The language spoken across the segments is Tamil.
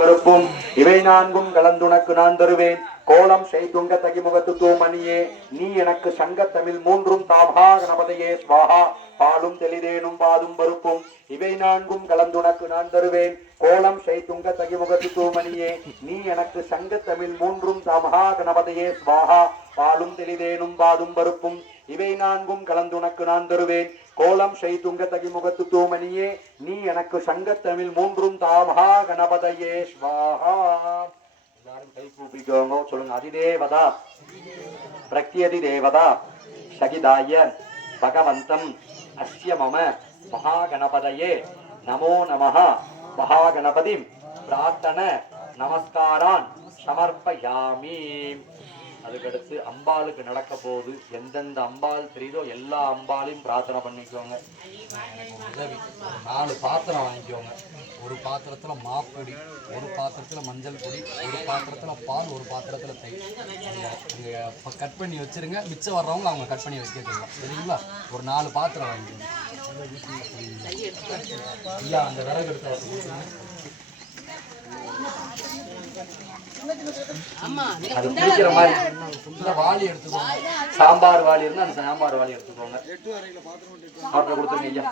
மறுப்பும் இவை நான்கும் கலந்துனக்கு நான் தருவேன். கோலம் செய்துங்க தகிமுகத்து தூமணியே நீ எனக்கு சங்க தமிழ் மூன்றும் தாபா கணபதையே ஸ்வாஹா. பாலும் தெளிதேனும் பாதும் பருப்பும் இவை நான்கும் கலந்துனக்கு நான் தருவேன். கோலம் செய்துங்க தகிமுகத்து தூமணியே நீ எனக்கு சங்க தமிழ் மூன்றும் தாபா கணபதையே ஸ்வாஹா. பாலும் தெளிதேனும் பாதும் பருப்பும் இவை நான்கும் கலந்துனக்கு நான் தருவேன். கோலம் செய்துங்க தகிமுகத்து தூமணியே நீ எனக்கு சங்கத்தமிழ் மூன்றும் தாமஹா கணபதையே ஸ்வாஹா. எல்லாரும் கை கூப்பிக்கோங்க, சொல்லுங்க. அதிதேவதா பிரக்யதி தேவதா சகிதாய பகவந்தம் அஸ்ய மம மகாகணபதையே நமோ நமஹ. மகாகணபதி பிரார்த்தன நமஸ்காரான் சமர்ப்பயாமி. அதுக்கடுத்து அம்பாளுக்கு நடக்க போகுது. எந்தெந்த அம்பாள் தெரியுதோ எல்லா அம்பாலையும் பிரார்த்தனை பண்ணிக்கோங்க. உதவி 4 பாத்திரம் வாங்கிக்கோங்க. ஒரு பாத்திரத்துல மாப்பொடி, ஒரு பாத்திரத்துல மஞ்சள் பொடி, ஒரு பாத்திரத்துல பால், ஒரு பாத்திரத்துல தயிர். அங்கே கட் பண்ணி வச்சிருங்க. மிச்சம் வர்றவங்க அவங்க கட் பண்ணி வைக்க சொல்லலாம், சரிங்களா? ஒரு 4 பாத்திரம் வாங்கிக்கோங்க. ஐயா அந்த விறகு எடுத்து அது பிடிக்கிற மாதிரி வாளி எடுத்துக்கோங்க. சாம்பார் வாளி இருந்தா அந்த சாம்பார் வாளி எடுத்துக்கோங்க. அவர்கிட்ட கொடுத்துருங்க ஐயா.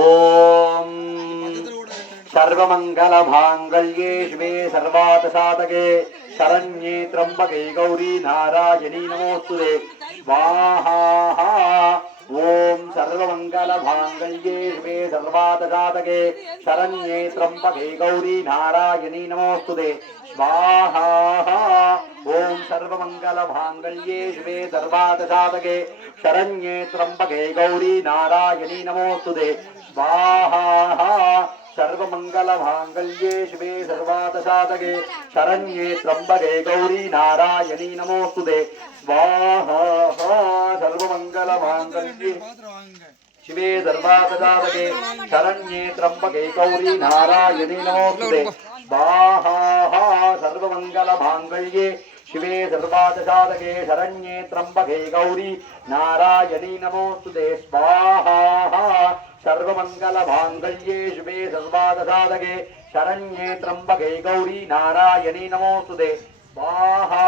ஓம் சர்வமங்கல மாங்கல்யே சிவே சர்வார்த்த சாதகே சரண்யே த்ரம்பகே கௌரி நாராயணி நமோஸ்துதே ஸ்வாஹா. ஓம் சர்வமங்கல மாங்கல்யே சிவே சர்வார்த்த சாதகே சரண்யே த்ரம்பகே கௌரி நாராயணி நமோஸ்துதே ஸ்வாஹா. ஓம் சர்வமங்கல மாங்கல்யே சிவே சர்வார்த்த சாதகே சரண்யே த்ரம்பகே கௌரி நாராயணி நமோஸ்துதே ஸ்வாஹா. சர்வமங்கல மாங்கல்யே சிவே சர்வார்த்த சாதகே சரண்யே த்ரம்பகே கௌரி நாராயணி நமோஸ்துதே ஸ்வாஹா. சர்வமங்கல மாங்கல்யே சிவே சர்வார்த்த சாதகே சரண்யே த்ரம்பகே கௌரி நாராயணி நமோஸ்துதே ஸ்வாஹா. சர்வமங்கல மாங்கல்யே சிவே சர்வார்த்த சாதகே சரண்யே த்ரம்பகே கௌரி நாராயணி நமோஸ்துதே ஸ்வாஹா. சர்வமங்கல மாங்கல்யே சிவே சர்வார்த்த சாதகே சரண்யே த்ரம்பகே கௌரி நாராயணி நமோஸ்துதே ஸ்வாஹா.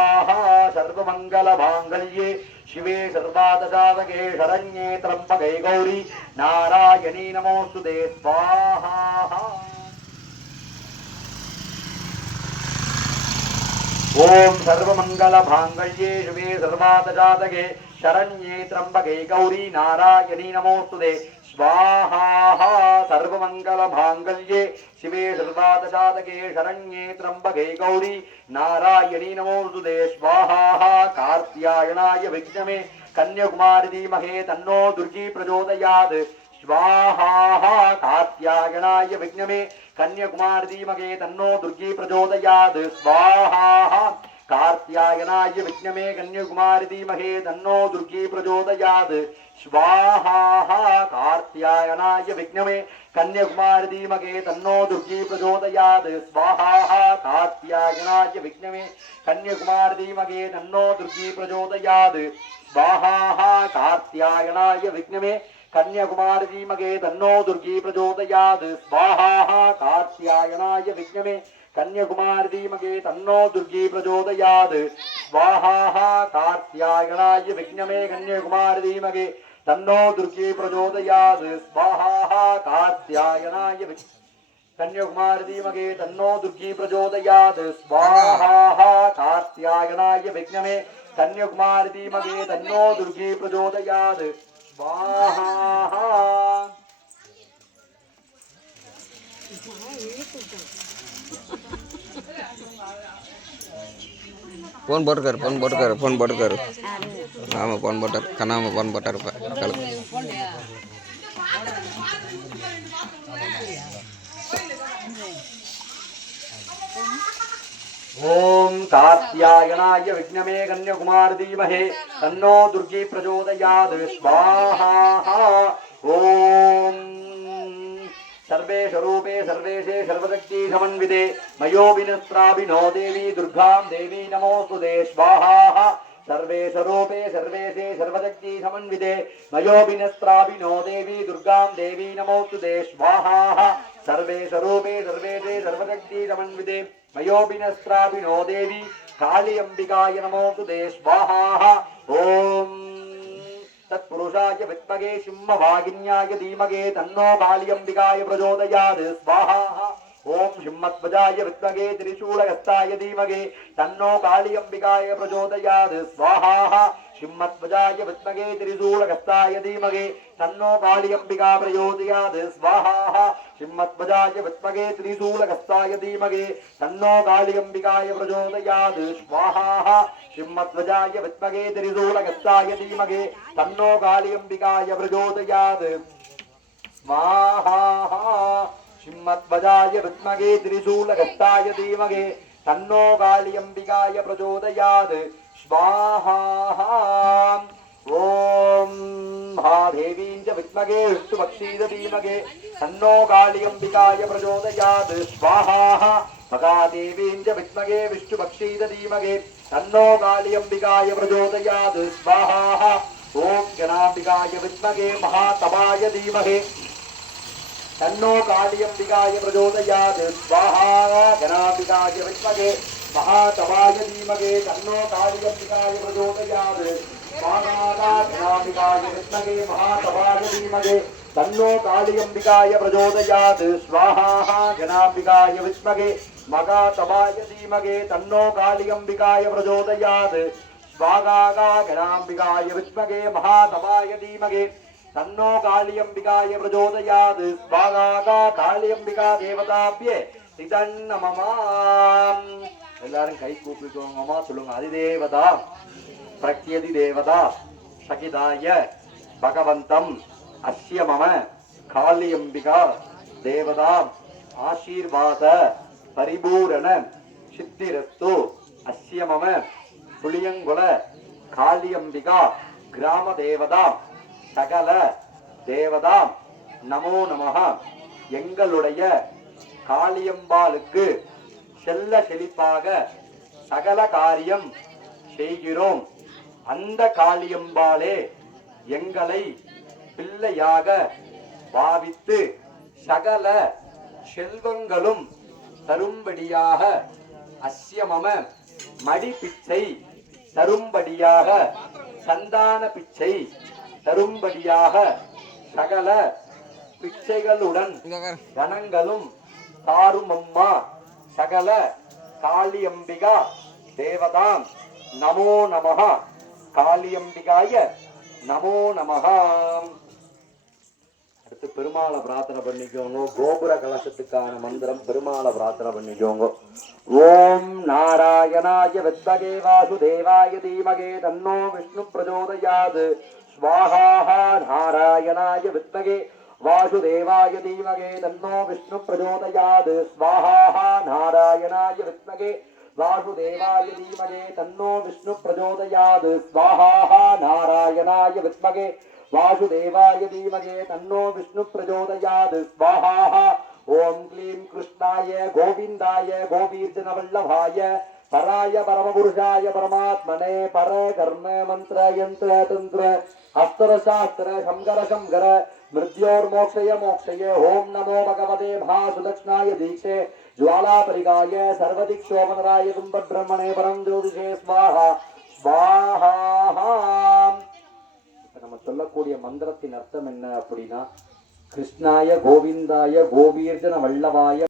சர்வமங்கல மாங்கல்யே சிவே சர்வார்த்த சாதகே சரண்யே த்ரம்பகே கௌரி நாராயணி நமோஸ்துதே ஸ்வாஹா. ஓம் சர்வமங்கல மாங்கல்யே சிவே சர்வார்த்த சாதகே சரண்யே த்ரம்பகே கௌரி நாராயணி நமோஸ்துதே ஸ்வாஹா. சர்வமங்கல மாங்கல்யே சிவே சர்வார்த்த சாதகே சரண்யே த்ரம்பகே கௌரி நாராயணி நமோஸ்துதே ஸ்வாஹா. கார்த்தியாயனாய விக்னமே கன்யாகுமாரி தீமஹே தன்னோ துர்கி பிரச்சோதயாத் ஸ்வாஹா. கார்த்தியாயனாய விக்னமே கன்யாகுமாரி தீமஹே தன்னோ துர்கி பிரச்சோதயாத் ஸ்வாஹா. கார்த்தியாயனாய விக்னமே கன்யாகுமாரி தீமஹே தன்னோ துர்கி பிரச்சோதயாத் ஸ்வாஹா. கார்த்தியாயனாய விக்னமே கன்யாகுமாரி தீமஹே தன்னோ துர்கி பிரச்சோதயாத் ஸ்வாஹா. கார்த்தியாயனாய விக்னமே கன்யாகுமாரி தீமஹே தன்னோ துர்கி பிரச்சோதயாத் ஸ்வாஹா. கார்த்தியாயனாய விக்னமே கன்யாகுமாரி தீமஹே தன்னோ துர்கி பிரச்சோதயாத் ஸ்வாஹா. கார்த்தியாயனாய விக்னமே கன்யாகுமாரி தீமஹே தன்னோ துர்கி பிரச்சோதயாத் ஸ்வாஹா. கார்த்தியாயனாய விக்னமே கன்யாகுமாரி தீமஹே தன்னோ துர்கி பிரச்சோதயாத் ஸ்வாஹா. கார்த்தியாயனாய கன்யாகுமாரி தீமஹே தன்னோ துர்கி பிரச்சோதயாத் ஸ்வாஹா. கார்த்தியாயனாய விக்னமே கன்யாகுமாரி தீமஹே தன்னோ துர்கி பிரச்சோதயாத் ஸ்வாஹா. फोन போட்டுக்காரு ஆமாம் ஃபோன் போட்டார் கண்ணாமல் ஃபோன் போட்டார் இப்போ ஓம் கார்த்தியாயனாய விக்னமே கன்யாகுமாரி தீமஹே தன்னோ துர்கி பிரச்சோதயாத் ஸ்வாஹா. ஓம் सर्वेश रूपे सर्वेशे सर्वशक्ति समन्विते मयोबिनस्त्राभिनो देवी दुर्गां देवी नमोस्तुते स्वाहा. सर्वेश रूपे सर्वेशे सर्वशक्ति समन्विते मयोबिनस्त्राभिनो देवी दुर्गां देवी नमोस्तुते स्वाहा. सर्वेशरूपे सर्वेदे सर्वशक्ति समन्विते मयोबिनस्त्रापिनो देवी काली अंबिकाय नमोऽस्तु ते स्वाहा। ओम तत्पुरुषाय विद्महे सिंहवाहिन्याय धीमहि तन्नो काली अंबिकाय प्रचोदयात् स्वाहा। ओम सिंहध्वजाय विद्महे त्रिशूलहस्ताय धीमहि तन्नो काली अंबिकाय प्रचोदयात् स्वाहा। सिंहध्वजाय विद्महे त्रिशूलहस्ताय धीमहि तन्नो काली अंबिका प्रचोदयात् स्वाहा। सिंहध्वजाय विद्महे त्रिशूलहस्ताय धीमहि तन्नो काली अंबिकाय प्रचोदयात् स्वाहा। सिंहध्वजाय विद्महे त्रिशूलहस्ताय धीमहि तन्नो काली अंबिकाय प्रचोदयात् स्वाहा। सिंहध्वजाय विद्महे त्रिशूलहस्ताय धीमहि तन्नो काली अंबिकाय प्रचोदयात् स्वाहा। ओम महादेवीं च विद्महे विष्णुपक्षीद धीमहि तन्नो काली अंबिकाय प्रचोदयात् स्वाहा। महादेवीं च विद्महे विष्णुपक्षीद धीमहि तन्नो काली अंबिकाय प्रचोदयात् स्वाहा। ओम गणाम्बिकाय विद्महे महातपाय धीमहि तन्नो काली अंबिकाय प्रचोदयात् स्वाहा। गणाम्बिकाय विद्महे महातपाय धीमहि तन्नो काली अंबिकाय प्रचोदयात् स्वाहा। गणाम्बिकाय विद्महे महातपाय धीमहि तन्नो काली अंबिकाय प्रचोदयात् स्वाहा। गणाम्बिकाय विद्महे महातपाय धीमहि तन्नो काली अंबिकाय प्रचोदयात् स्वाहा। गणाम्बिकाय विद्महे महातपाय धीमहि तन्नो काली अंबिकाय प्रचोदयात् स्वाहा। काली अंबिका देवताभ्ये नमः। எல்லாரும் கை கூப்பிட்டுக்கோங்கம்மா, சொல்லுங்க. அதிதேவதா பிரத்யதி தேவதா சகிதாய பகவந்தம் அஸ்ய மம காளி அம்பிகா தேவதா ஆசீர்வாத பரிபூரண சித்திரஸ்து அஸ்ய மம புளியங்குல காளி அம்பிகா கிராம தேவதா சகல தேவதா நமோ நமஹ. எங்களுடைய காளியம்பாளுக்கு செல்ல செழிப்பாக சகல காரியம் செய்கிறோம். அந்த காளியம்பாளே எங்களை பிள்ளையாக பாவித்து சகல செல்வங்களும் தரும்படியாக அஸ்யமம மடி பிச்சை தரும்படியாக சந்தான பிச்சை தரும்படியாக சகல பிச்சைகளுடன் கணங்களும் தாருமம்மா. சகல காளி அம்பிகா தேவதாம் நமோ நமஹ. காளி அம்பிகாய நமோ நமஹ. அடுத்து பெருமாளை பிரார்த்தனை பண்ணிக்கோங்க. கோபுர கலசத்துக்கான மந்திரம் பெருமாளை பிரார்த்தனை பண்ணிக்கோங்க. ஓம் நாராயணாய வித்மகே வாசுதேவாய தீமகே தன்னோ விஷ்ணு பிரச்சோதயாத் स्वाहा। नारायणाय विद्महे वासुदेवाय धीमहि तन्नो विष्णु प्रचोदयात् स्वाहा। नारायणाय विद्महे वासुदेवाय धीमहि तन्नो विष्णु प्रचोदयात् स्वाहा। नारायणाय विद्महे वासुदेवाय धीमहि तन्नो विष्णु प्रचोदयात् स्वाहा। ओम क्लीं कृष्णाय गोविंदाय गोपीर्जन वल्लभाय पराय परमपुरुषाय परमात्मने पर कर्म मंत्र यंत्र तंत्र अस्त्र शास्त्र शंकर शंकर मृत्योर्मोक्षय मोक्षय। ओम नमो भगवते महासुलक्षणाय दीक्षे ज्वाला परिगाय सर्वदिक्षोपनराय तुम्ब्रह्मणे परम ज्योतिषे स्वाहा स्वाहा। நம்ம சொல்லக்கூடிய மந்திரத்தின் அர்த்தம் என்ன அப்படின்னா, கிருஷ்ணாய கோவிந்தாய கோபீர்ஜன வல்லவாய